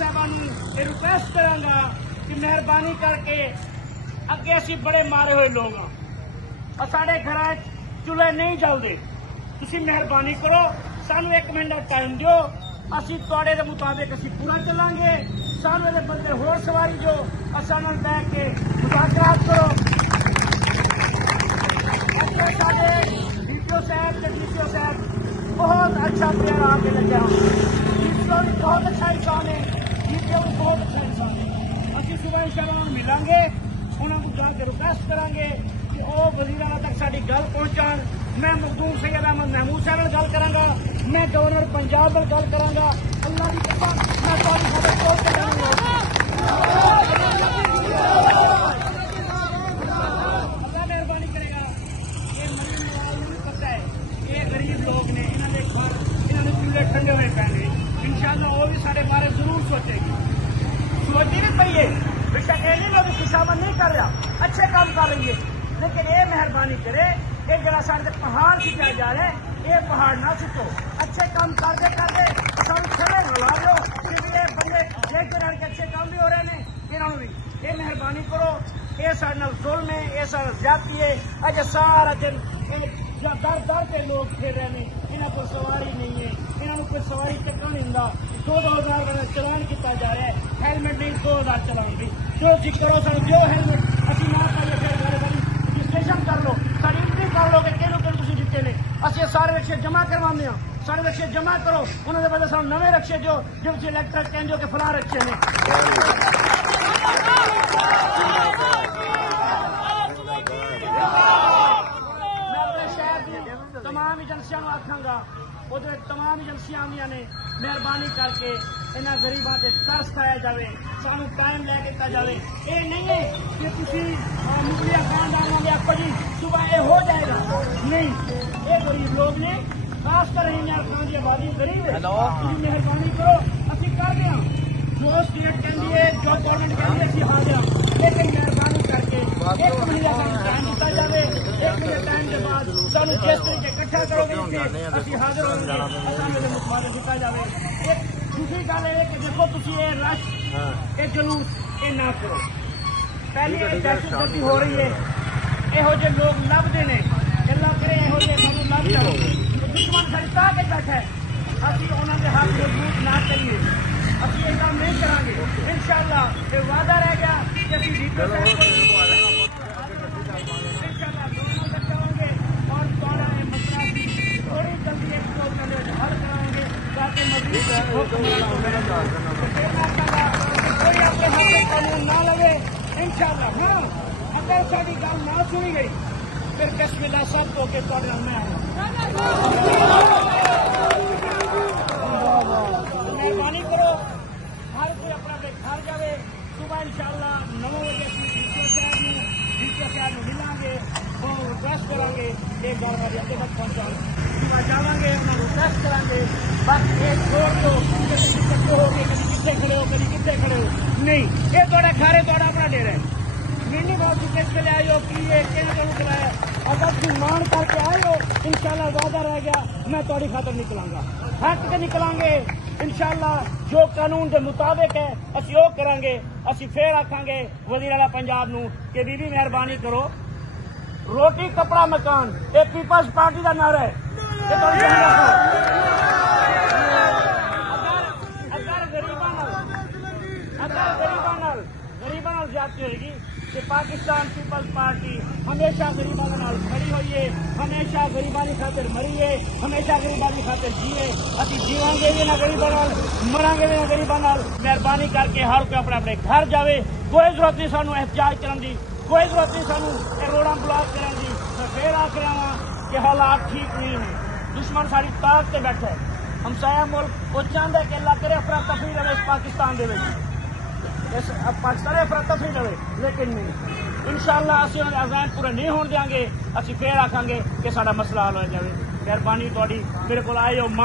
साहबान request करांगा कि मेहरबानी करके अगे असी बड़े मारे हुए लोग हाँ और साढ़े घर चूल्हे नहीं जलते। तुसी मेहरबानी करो सानू 1 मिनट का टाइम दिओ, असी तुहाडे दे मुताबिक असी पूरा चलांगे। सानू दे बंदे होर सवारी जो असां नाल बैठ के मुज़ाकरात करो। साडे डीपीओ साहब ते डीसीओ साहब बहुत अच्छा प्लेयर आके लगे हम। डीपीओ भी बहुत अच्छा इंसान है, डीपीओ भी बहुत अच्छा इंसान है। असी सुबह इंशाअल्लाह मिलांगे, उन्होंने जाके रिक्वेस्ट करांगे कि वह वज़ीराना तक साडी गल पहुंचाण। मैं मखदूम सैयद अहमद महमूद साहब नाल गल करांगा, मैं गवर्नर पंजाब नाल गल करांगा। अल्लाह की कसम मैं तुहाडी मदद कोल करांगा। अल्लाह मेहरबानी करेगा। ये मरीज नवाज पता है, ये गरीब लोग ने, इन्होंने घर इन्होंने चूल्हे ठंडे हुए पैने। इंशाअल्लाह वो भी साढ़े बारे जरूर सोचेगी, सोचती भी पई है। बेशक ये नहीं लोग खुशामद नहीं कर रहा, अच्छे काम कर रही है, लेकिन ये मेहरबानी करे ये जरा साढ़े पहाड़ सिखाए जा रहे ये पहाड़ ना सिखो। अच्छे काम करते करते सब छड़े मिला लो कि ये बंदे देखते रह के अच्छे काम भी हो रहे हैं। इन्होंने भी ये मेहरबानी करो, ये साढ़े नाल जुल्म है, ये साढ़े ज्यादती है। अजे सारा दिन या दर दर के लोग फिर रहे हैं, इन्होंने कोई सवारी नहीं है, इन्होंने कोई सवारी चक्का नहीं होंगे। 2,000 का चलान किया जा रहा है, हेलमेट नहीं 2,000 चलान भी जो जी करो सर जो हेलमेट असी ना पाइए फिर रजिस्ट्रेशन कर लो, सारी एंट्री कर लो कि किहड़े किहड़े तुसीं दित्ते ने। असीं सारे रिक्शे जमा करवाने हैं, सारे रिक्शे जमा करो, उन्होंने बदले सानूं नवे रिक्शे जो जिस इलैक्ट्रिक कहंदे हो कि फलां रिक्शे ने। मैं अपने शहर की तमाम एजेंसियों आखांगा, उधर तमाम एजेंसियां आंदियां ने, मेहरबानी करके इन्हां गरीबां ते तरस खाया जाए, सानू टाइम लै दिता जाए। ये नहीं है कि तुसी मुगलिया खानदान वाले आपको जी सुबह ये हो जाएगा, नहीं। ये गरीब लोग ने, खासकर इमरान खान की आबादी गरीब है। तुसी मेहरबानी करो, असी कर दें जो स्टेट कहती है, जो गवर्नमेंट कहती है असी हाजिर, लेकिन मेहरबानी करके 1 महीने का टाइम दिता जाए। 1 महीने टाइम के बाद सानू जिस तरीके इकट्ठा करोगे असी हाजिर होंगे, असां मुतमाद दिता जाए। एक दूसरी गल है कि देखो तुसी ये रश ये जुलूस ये ना करो। पहली दहशतगर्दी हो रही है, यहो जे लोग लभदे ने, अल्लाह करे यहो जे सानू लभ जाओ। दुश्मन साडी ताक के बैठा है, असी उन्होंने हाथ मजबूत ना करिए, असी ये काम नहीं करांगे। इंशाअल्लाह ये वादा रह गया कि असी डीपीओ साहब इंशाअल्लाह दोनों बचाओगे और थोड़ा ये मसला थोड़ी जल्दी एक हल कराएंगे ताकि मजीद कोई अपने हाथ में कानून ना लगे। इंशाअल्लाह हाँ, अगर साडी गल ना सुनी गई फिर बिस्मिल्लाह सब तो के तुहाडे नाल मैं मेहरबानी करो, हर कोई अपना अपने घर जाए। सुबह इंशाअल्लाह 9 बजे डीपीओ साहब नूं मिलांगे, उन्होंने रिक्वेस्ट करांगे एक घर वाली अगे तक पहुंचाओ। सुबह जावांगे उन्होंने रिक्वेस्ट करांगे, बस एक छोड़ दो इकट्ठे हो के कभी कितने खड़े हो कभी कितने खड़े हो, नहीं ये थोड़ा घर है, थोड़ा अपना डेरा है। मिलनी बहुत किस के लिए आए हो कि ये कहने चलाया, अगर तुम मान करके आए हो इंशाअल्लाह वादा रह गया मैं थोड़ी खातर निकलांगा, हट के निकलांगे इंशाअल्लाह। जो कानून के मुताबिक है असी वो करांगे। असी फिर आखांगे वज़ीर-ए-आला पंजाब नूं कि बीबी मेहरबानी करो, रोटी कपड़ा मकान ये पीपल्स पार्टी का नारा है। गरीबों नाल ज्यादती होगी कि पाकिस्तान पीपल्स पार्टी हमेशा गरीबों के नाल खड़ी हुई है, हमेशा गरीबों की खातिर मरी है, हमेशा गरीबों की खातिर जिए। असी जीवांगे भी ना गरीबों नाल, मरांगे भी ना गरीबों नाल। मेहरबानी करके हर कोई अपने अपने घर जाए, कोई जरूरत नहीं सानू एहतजाज करने की, कोई जरूरत नहीं सानू रोड़ा ब्लॉक करने की। मैं फिर आख रहा हूँ कि हालात ठीक नहीं है, दुश्मन सारी ताक से बैठा है। हमसाया मुल्क वो चाहता है कि अल्लाह करे अफरा तफरी रहे इस पाकिस्तान के पाकिस्तान अफरा तफरी रहे, लेकिन नहीं। इंशाअल्लाह असीं उन्हां दे अज़ाम पूरे नहीं होण देंगे। असीं फिर आखांगे कि साडा मसला हल हो जाए। मेहरबानी तुहाडी मेरे कोल आए हो।